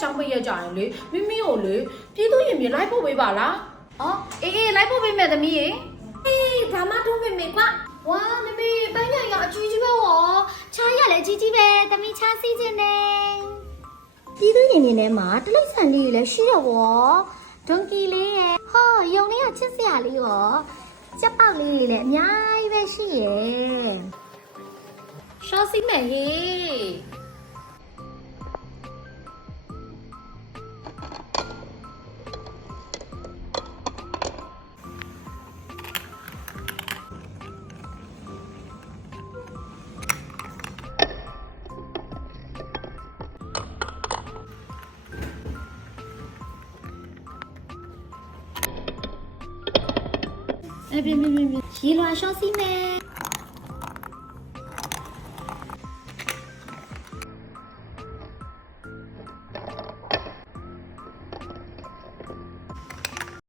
ကြောင်းပိတ်ရကြရင်လေမိမိကိုလေပြည်သူရင်မြေလိုက်ဖို့ပေးပါလားအော်အေးလိုက်ဖို့ပေးမယ်သမီးရေအေးဒါမှထုံးပေးမယ်ကွာဝါမမေပန်းညာရအကြီးကြီးပဲဟောချားရလည်းအကြီးကြီးပဲသမီးချားစီးခြင်းနဲ့ပြည်သူရင်မြေထဲမှာတလိမ့်ဆန်လေးလည်းရှိတော့ဗောဒွန်ကီလေးရဲ့ဟောယုံလေးကချစ်စရာလေးရောကြက်ပေါက်လေးတွေလည်းအများကြီးပဲရှိရဲ့ရှော့စီမယ်ဟေးပြင်းရေလွှာရှော့စီမယ်